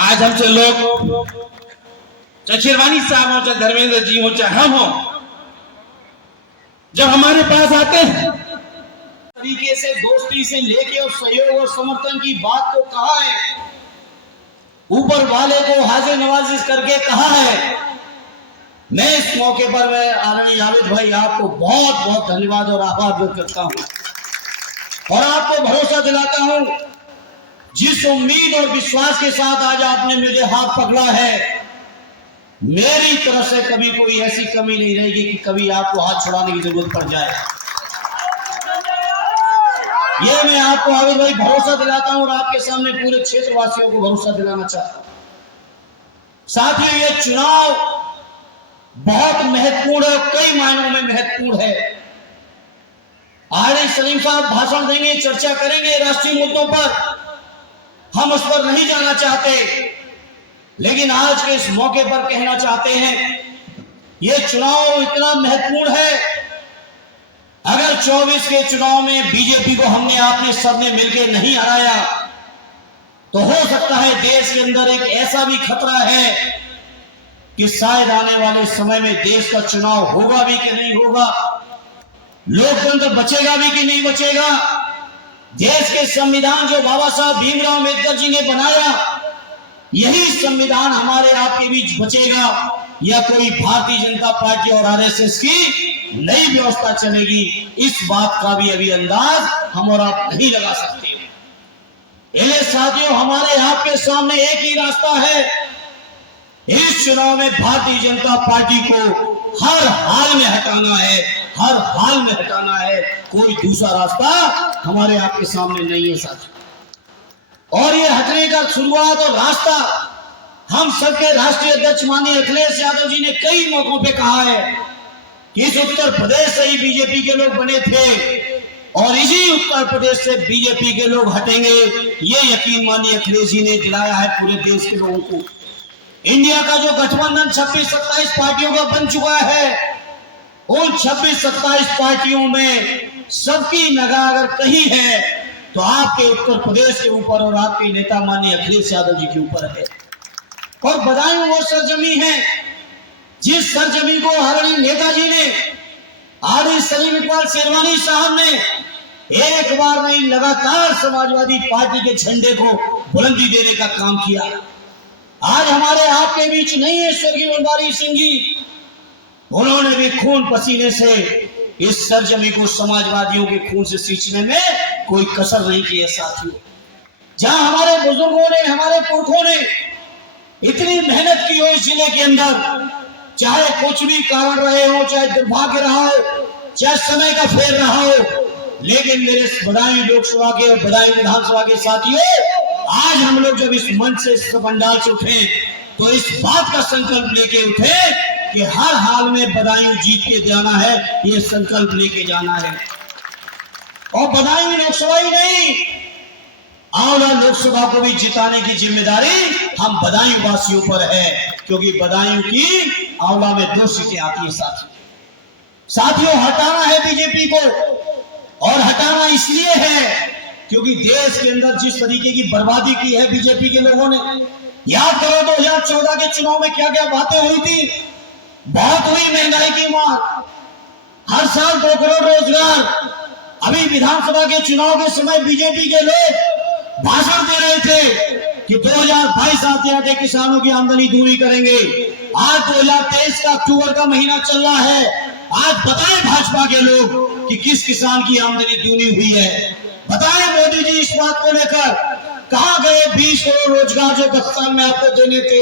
आज हमसे लोग चाहे शेरवानी साहब हो, चाहे धर्मेंद्र जी हो, चाहे हम हो, जब हमारे पास आते हैं तरीके से दोस्ती से लेके और सहयोग और समर्थन की बात को कहा है, ऊपर वाले को हाजिर नवाजिश करके कहा है। मैं इस मौके पर मैं आदरणीय जावेद भाई आपको बहुत बहुत धन्यवाद और आभार व्यक्त करता हूं और आपको भरोसा दिलाता हूं, जिस उम्मीद और विश्वास के साथ आज आपने मुझे हाथ पकड़ा है, मेरी तरफ से कभी कोई ऐसी कमी नहीं रहेगी कि कभी आपको हाथ छुड़ाने की जरूरत पड़ जाए। ये मैं आपको आविद भाई भरोसा दिलाता हूं और आपके सामने पूरे क्षेत्रवासियों को भरोसा दिलाना चाहता हूं। साथ ही ये चुनाव बहुत महत्वपूर्ण है, कई मायनों में महत्वपूर्ण है। आरडी सलीम साहब भाषण देंगे, चर्चा करेंगे राष्ट्रीय मुद्दों पर, हम उस पर नहीं जाना चाहते, लेकिन आज के इस मौके पर कहना चाहते हैं यह चुनाव इतना महत्वपूर्ण है। अगर 24 के चुनाव में बीजेपी को हमने आपने सबने मिलकर नहीं हराया तो हो सकता है देश के अंदर एक ऐसा भी खतरा है कि शायद आने वाले समय में देश का चुनाव होगा भी कि नहीं होगा, लोकतंत्र बचेगा भी कि नहीं बचेगा। देश के संविधान जो बाबा साहब भीमराव अम्बेडकर जी ने बनाया, यही संविधान हमारे आपके बीच बचेगा या कोई भारतीय जनता पार्टी और आरएसएस की नई व्यवस्था चलेगी, इस बात का भी अभी अंदाज हम और आप नहीं लगा सकते। इन्हें साथियों, हमारे आपके सामने एक ही रास्ता है। इस चुनाव में भारतीय जनता पार्टी को हर हाल में हटाना है, हर हाल में हटाना है। कोई दूसरा रास्ता हमारे आपके सामने नहीं है साथियों। और ये हटने का शुरुआत और रास्ता हम सबके राष्ट्रीय अध्यक्ष माननीय अखिलेश यादव जी ने कई मौकों पे कहा है कि इस उत्तर प्रदेश से ही बीजेपी के लोग बने थे और इसी उत्तर प्रदेश से बीजेपी के लोग हटेंगे, ये यकीन माननीय अखिलेश जी ने दिलाया है पूरे देश के लोगों को। इंडिया का जो गठबंधन 26-27 पार्टियों का बन चुका है, उन 26-27 पार्टियों में सबकी निगाह अगर कहीं है तो आपके उत्तर प्रदेश के ऊपर और आपके नेता माननीय अखिलेश यादव जी के ऊपर है। और बदायूं वो सरजमी है जिस सरजमी को आदरणीय नेताजी ने, आरडी सलीम इकबाल शेरवानी साहब ने एक बार नहीं लगातार समाजवादी पार्टी के झंडे को बुलंदी देने का काम किया। आज हमारे आपके बीच नहीं है स्वर्गीय बनवारी सिंह जी, उन्होंने भी खून पसीने से इस सरजमी को समाजवादियों के खून से सींचने में कोई कसर नहीं की है साथियों। जहां हमारे बुजुर्गों ने, हमारे पुरखों ने इतनी मेहनत की हो इस जिले के अंदर, चाहे कुछ भी कारण रहे हो, चाहे दुर्भाग्य रहा हो, चाहे समय का फेर रहा हो, लेकिन मेरे बदायूं लोकसभा के और बदायूं विधानसभा के साथियों, आज हम लोग जब इस मंच से, इस पंडाल से उठे तो इस बात का संकल्प लेके उठे कि हर हाल में बदायूं जीत के जाना है, ये संकल्प लेके जाना है। और बदायूं लोकसभा ही नहीं, आंवला लोकसभा को भी जिताने की जिम्मेदारी हम बदायूं वासियों पर है, क्योंकि बदायूं की आंवला में 2 सीटें आती है साथियों। हटाना है बीजेपी को, और हटाना इसलिए है क्योंकि देश के अंदर जिस तरीके की बर्बादी की है बीजेपी के लोगों ने, याद करो 2014 के चुनाव में क्या क्या बातें हुई थी। बहुत हुई महंगाई की मार, हर साल 2 करोड़ रोजगार। अभी विधानसभा के चुनाव के समय बीजेपी के लोग भाषण दे रहे थे कि 2022 आते आते किसानों की आमदनी दूनी करेंगे। आज 2023 का अक्टूबर का महीना चल रहा है, आज बताएं भाजपा के लोग कि किस किसान की आमदनी दूनी हुई है। बताएं मोदी जी इस बात को लेकर कहां गए 20 करोड़ रोजगार जो 10 साल में आपको देने थे।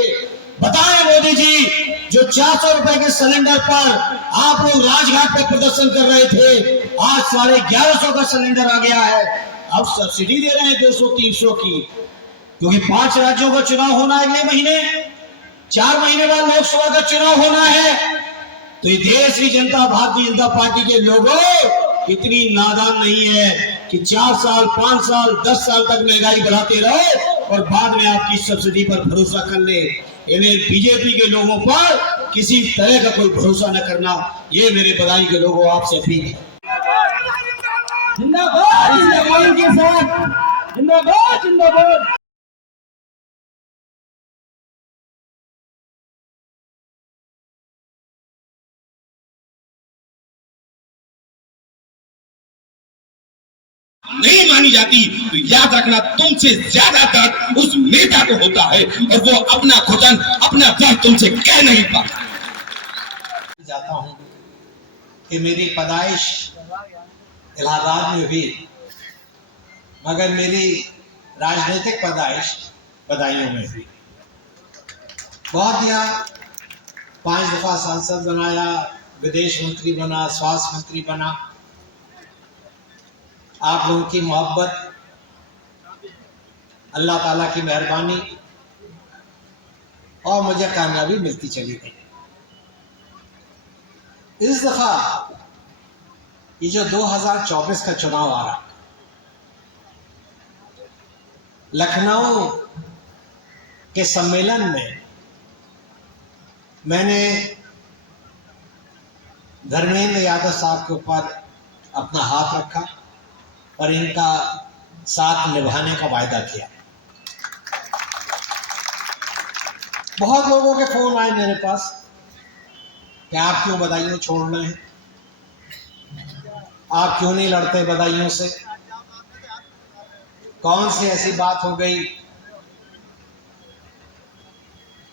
बताएं मोदी जी, जो 400 रुपए के सिलेंडर पर आप लोग राजघाट पर प्रदर्शन कर रहे थे, आज 1150 का सिलेंडर आ गया है। अब सब्सिडी दे रहे हैं 200-300 की, क्योंकि 5 राज्यों का चुनाव होना है अगले महीने, 4 महीने बाद लोकसभा का चुनाव होना है। तो ये देश की जनता, भारतीय जनता पार्टी के लोगों इतनी नादान नहीं है कि 4 साल, 5 साल, 10 साल तक महंगाई बढ़ाते रहो और बाद में आपकी सब्सिडी पर भरोसा कर ले। इन्हें बीजेपी के लोगों पर किसी तरह का कोई भरोसा न करना, ये मेरे बदायूं के लोगों आपसे अपील है। जिंदाबाद जिंदाबाद के साथ, जिंदाबाद जिंदाबाद। नहीं मानी जाती तो याद रखना तुमसे ज्यादा दर्द उस नेता को होता है और वो अपना खुदन अपना दर्द तुमसे कह नहीं पाता। जाता हूं कि मेरी पैदाइश इलाहाबाद में हुई, मगर मेरी राजनीतिक पैदाइश बदायूं में हुई। बहुत दिया, 5 दफा सांसद बनाया, विदेश मंत्री बना, स्वास्थ्य मंत्री बना। आप लोगों की मोहब्बत, अल्लाह ताला की मेहरबानी और मुझे कामयाबी मिलती चली गई। इस दफा ये जो 2024 का चुनाव आ रहा, लखनऊ के सम्मेलन में मैंने धर्मेंद्र यादव साहब के ऊपर अपना हाथ रखा और इनका साथ निभाने का वायदा किया। बहुत लोगों के फोन आए मेरे पास कि आप क्यों बदायूं छोड़ रहे हैं, आप क्यों नहीं लड़ते बदायूं से, कौन सी ऐसी बात हो गई।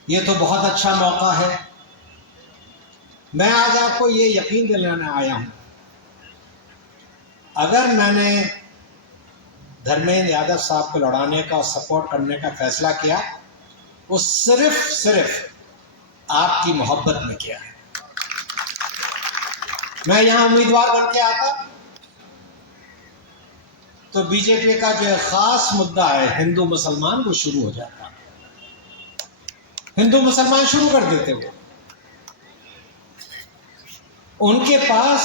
ये तो बहुत अच्छा मौका है। मैं आज आपको ये यकीन दिलाने आया हूं, अगर मैंने धर्मेंद्र यादव साहब को लड़ाने का और सपोर्ट करने का फैसला किया, वो सिर्फ आपकी मोहब्बत में किया है। मैं यहां उम्मीदवार बन के आता तो बीजेपी का जो खास मुद्दा है हिंदू मुसलमान, वो शुरू हो जाता, हिंदू मुसलमान शुरू कर देते। वो उनके पास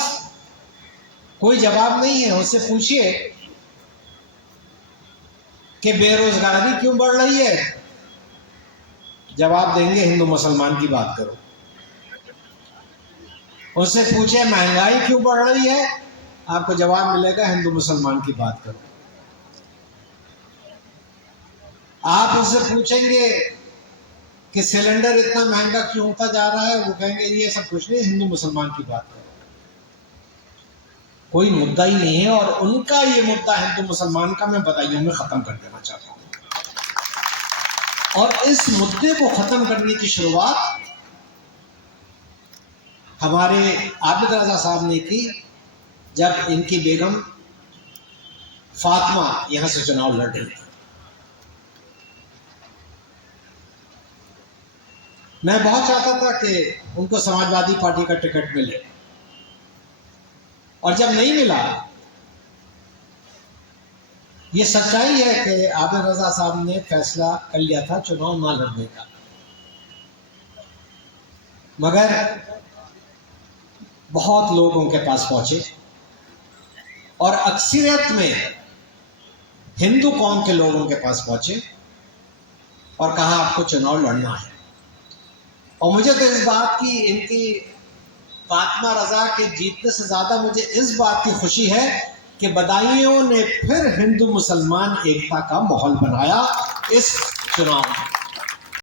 कोई जवाब नहीं है। उनसे पूछिए कि बेरोजगारी क्यों बढ़ रही है, जवाब देंगे हिंदू मुसलमान की बात करो। उससे पूछे महंगाई क्यों बढ़ रही है, आपको जवाब मिलेगा हिंदू मुसलमान की बात करो। आप उससे पूछेंगे कि सिलेंडर इतना महंगा क्यों होता जा रहा है, वो कहेंगे ये सब कुछ नहीं, हिंदू मुसलमान की बात करो। कोई मुद्दा ही नहीं है, और उनका ये मुद्दा हिंदू मुसलमान का मैं बदायूं में खत्म कर देना चाहता हूं। और इस मुद्दे को खत्म करने की शुरुआत हमारे आबिद रजा साहब ने की, जब इनकी बेगम फातिमा यहां से चुनाव लड़ रही थी। मैं बहुत चाहता था कि उनको समाजवादी पार्टी का टिकट मिले, और जब नहीं मिला, ये सच्चाई है कि आबिद रजा साहब ने फैसला कर लिया था चुनाव ना लड़ने का, मगर बहुत लोग उनके पास पहुंचे और अक्सरियत में हिंदू कौम के लोग उनके पास पहुंचे और कहा आपको चुनाव लड़ना है। और मुझे तो इस बात की, इनकी फातिमा रजा के जीतने से ज्यादा मुझे इस बात की खुशी है कि बदायूं ने फिर हिंदू मुसलमान एकता का माहौल बनाया इस चुनाव में।